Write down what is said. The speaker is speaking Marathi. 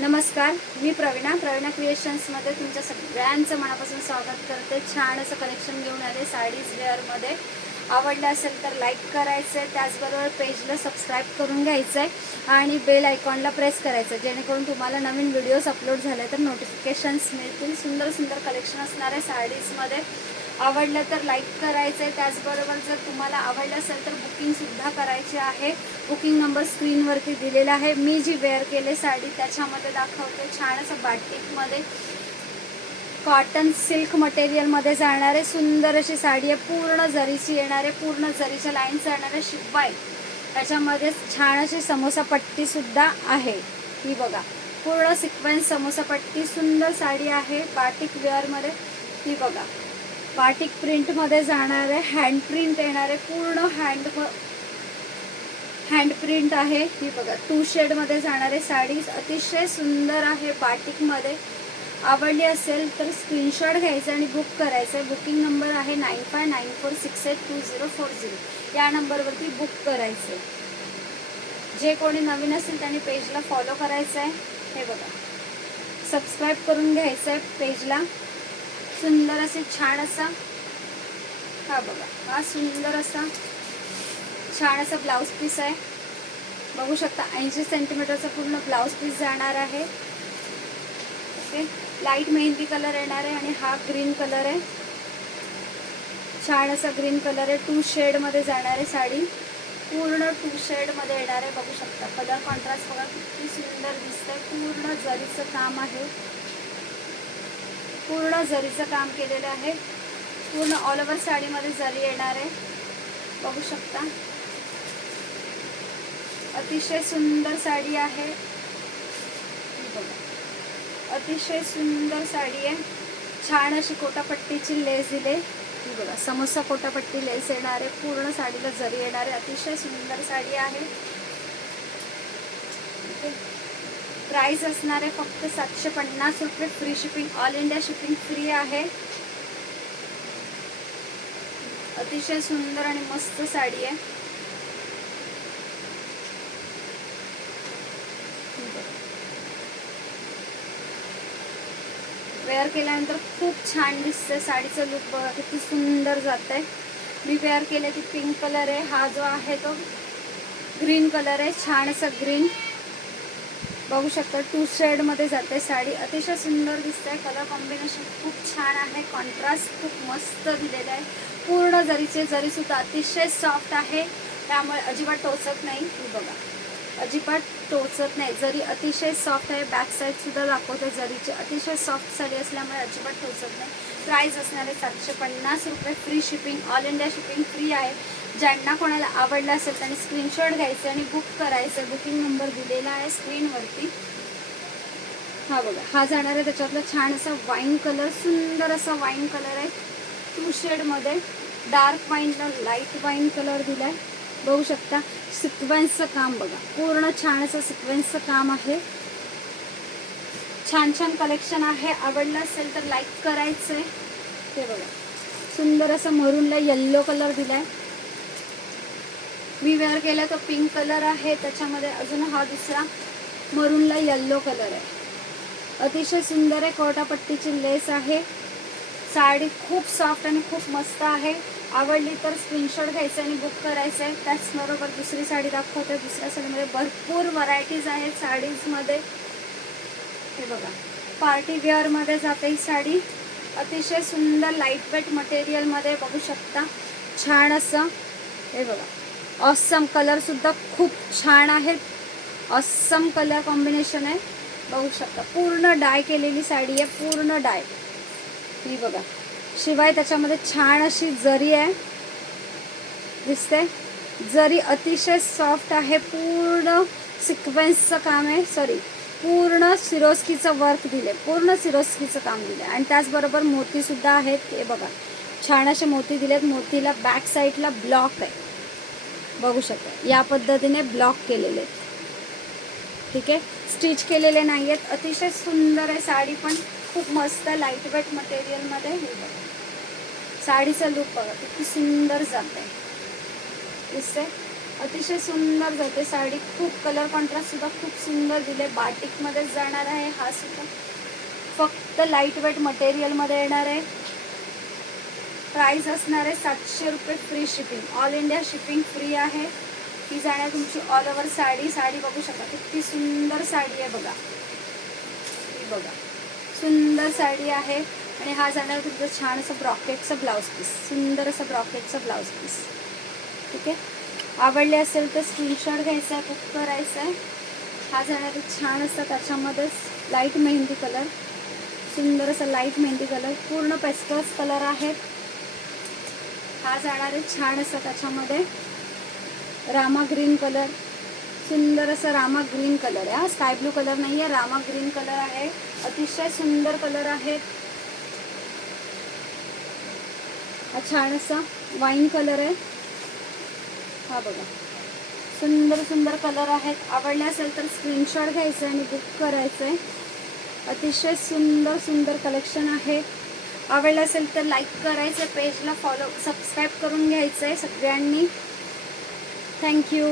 नमस्कार, मी प्रवीणा क्रिएशन्समध्ये तुमच्या सगळ्यांचं मनापासून स्वागत करते। छान असं कलेक्शन घेऊन आले साडीज वेअरमध्ये। आवडलं असेल तर लाईक करायचं आहे, त्याचबरोबर पेजला सबस्क्राईब करून घ्यायचं आहे आणि बेल आयकॉनला प्रेस करायचं जेणेकरून तुम्हाला नवीन व्हिडिओज अपलोड झाले तर नोटिफिकेशन्स मिळतील। सुंदर सुंदर कलेक्शन असणार आहे साडीजमध्ये। आवडलं तर लाईक करायचं आहे, त्याचबरोबर जर तुम्हाला आवडलं असेल तर बुकिंगसुद्धा करायची आहे। बुकिंग नंबर स्क्रीनवरती दिलेला आहे। मी जी वेअर केले साडी त्याच्यामध्ये दाखवते। छान असं बाटिकमध्ये कॉटन सिल्क मटेरियलमध्ये जाणारे सुंदर अशी साडी आहे। पूर्ण जरीची येणारे, पूर्ण जरीच्या लाईन्स येणारे शिवाय त्याच्यामध्ये छान अशी समोसा पट्टी सुद्धा आहे। ही बघा, पूर्ण सिक्वेन्स समोसा पट्टी सुंदर साडी आहे बाटिक वेअरमध्ये। ही बघा, बाटिक प्रिंटमध्ये जाणारे, हँड प्रिंट येणारे, पूर्ण हँड प्रिंट आहे। ही बघा, 2 शेडमध्ये जाणारे साडी अतिशय सुंदर आहे बाटिकमध्ये। आवडली असेल तर स्क्रीनशॉट घ्यायचा आणि बुक करायचं आहे। बुकिंग नंबर आहे 9594682040। या नंबरवरती बुक करायचं आहे। जे कोणी नवीन असेल त्यांनी पेजला फॉलो करायचं आहे। हे बघा, सबस्क्राईब करून घ्यायचं आहे पेजला। सुंदर असे छान असा, हा बघा, हा सुंदर असा छान असा ब्लाउज पीस आहे। बघू शकता 80 सेंटीमीटरचा पूर्ण ब्लाउज पीस जाणार आहे। ओके, लाईट मेहंदी कलर येणार आहे आणि हा ग्रीन कलर आहे। छान असा ग्रीन कलर आहे। 2 शेडमध्ये जाणार आहे साडी, पूर्ण 2 शेडमध्ये येणार आहे। बघू शकता कलर कॉन्ट्रास्ट बघा किती सुंदर दिसतंय। पूर्ण जरीचं काम आहे, पूर्ण जरीचं काम केलेलं आहे। पूर्ण ऑल ओव्हर साडीमध्ये जरी येणार आहे। बघू शकता अतिशय सुंदर साडी आहे। बघा, अतिशय सुंदर साडी आहे। छान अशी कोटापट्टीची लेस दिले। ही बघा, समोसा कोटापट्टी लेस येणार आहे। पूर्ण साडीला जरी येणार आहे। अतिशय सुंदर साडी आहे। प्राइस असणार आहे फक्त 750 रुपये। Free shipping, all India shipping free आहे। अतिशय सुंदर आणि मस्त साडी आहे। वेअर केल्यानंतर खूप छान दिसते। साडीचं लुक बघा किती सुंदर जातंय। मी वेअर केले ती पिंक कलर आहे। हा जो आहे तो ग्रीन कलर आहे। छान असं ग्रीन बघू शकता 2 शेडमध्ये जाते साडी। अतिशय सुंदर दिसते। कलर कॉम्बिनेशन खूप छान आहे। कॉन्ट्रास्ट खूप मस्त दिलेला आहे। पूर्ण जरीचे, जरीसुद्धा अतिशय सॉफ्ट आहे, त्यामुळे अजिबात टोचत नाही। बघा, अजिबात टोचत नाही। जरी अतिशय सॉफ्ट आहे। बॅक साईड सुद्धा दाखवते जरीची। अतिशय सॉफ्ट साडी असल्यामुळे अजिबात टोचत नाही। प्राइस असणार आहे 750 रुपये। Free shipping, all India shipping free आहे। ज्यांना कोणाला आवडलं असेल त्यांनी स्क्रीनशॉट घ्यायचे आणि बुक करायचं। बुकिंग नंबर दिलेला आहे स्क्रीनवरती। हा बघा, हा जाणार आहे त्याच्यातला छान असा वाईन कलर, सुंदर असा वाईन कलर आहे। 2 शेडमध्ये डार्क वाईनला लाईट वाईन कलर दिलाय। बघू शकता सिक्वेन्सचं काम बघा, पूर्ण छान असं सिक्वेन्सचं काम आहे। छान छान कलेक्शन आहे। आवडलं असेल तर लाईक करायचंय। हे बघा, सुंदर असं मरूनला येल्लो कलर दिलाय। मी वेअर केला तो पिंक कलर आहे, त्याच्यामध्ये अजून हा दुसरा मरूनला येल्लो कलर आहे। अतिशय सुंदर आहे। कोटापट्टीची लेस आहे। साडी खूप सॉफ्ट आणि खूप मस्त आहे। आवडली तर स्क्रीनशॉट घ्यायचं आणि बुक करायचं आहे। त्याचबरोबर दुसरी साडी दाखवते। दुसऱ्या साडीमध्ये भरपूर व्हरायटीज आहेत साडीजमध्ये। हे बघा, पार्टी वेअरमध्ये जाते ही साडी। अतिशय सुंदर लाईट वेट मटेरियलमध्ये बघू शकता। छान असं हे बघा, ऑसम कलरसुद्धा खूप छान आहेत। ऑसम कलर कॉम्बिनेशन आहे। बघू शकता पूर्ण डाय केलेली साडी आहे, पूर्ण डाय। ही बघा, शिवाय त्याच्यामध्ये छान अशी जरी आहे दिसते। जरी अतिशय सॉफ्ट आहे। पूर्ण सिक्वेन्सचं काम आहे। सॉरी, पूर्ण सिरोस्कीचं वर्क दिले, पूर्ण सिरोस्कीचं काम दिलं आणि त्याचबरोबर मोतीसुद्धा आहेत। हे बघा, छान असे मोती दिलेत। मोतीला बॅक साईडला ब्लॉक आहे। बघू शकता या पद्धतीने ब्लॉक केलेले आहेत। ठीक आहे, स्टिच केलेले नाही आहेत। अतिशय सुंदर आहे साडी, पण खूप मस्त लाईट वेट मटेरियलमध्ये। हे बघा, साडीचा लुक बघा किती सुंदर जात आहे दिसते। अतिशय सुंदर जाते साडी. खूप कलर कॉन्ट्रास्ट सुद्धा खूप सुंदर दिले. बाटिक मध्येच जाणार आहे हा सुद्धा. फक्त लाईट वेट मटेरियल मध्ये येणार आहे. प्राइस असणार आहे 700 रुपये free shipping. All India shipping free आहे. ही जाणार तुमची ऑल ओव्हर साडी. साडी बघू शकता किती सुंदर साडी आहे बघा. ही बघा सुंदर साडी आहे. आणि हा जाणार तुमचं छान असं ब्रॉकेटचं ब्लाऊज पीस. सुंदर असं ब्रॉकेटचं ब्लाऊज पीस. ठीक आहे. आवडले असेल तर स्क्रीनशॉट घ्यायचा आहे, बुक करायचं आहे. हा जाणार छान असं त्याच्यामध्येच लाईट मेहंदी कलर. सुंदर असं लाईट मेहंदी कलर. पूर्ण पेस्टल्स कलर आहेत. हा जाणार आहे छान असं त्याच्यामध्ये रामा ग्रीन कलर. सुंदर असं रामा ग्रीन कलर आहे. हा स्काय ब्लू कलर नाही आहे, रामा ग्रीन कलर आहे. अतिशय सुंदर कलर आहेत. हा छान असा वाईन कलर आहे. हा बघा सुंदर सुंदर कलर आहेत. आवडले असेल तर स्क्रीनशॉट घ्यायचं आणि बुक करायचं आहे. अतिशय सुंदर सुंदर कलेक्शन आहे. आवडलं असेल तर लाईक करायचं, पेजला फॉलो सबस्क्राईब करून घ्यायचं आहे सगळ्यांनी. थँक्यू.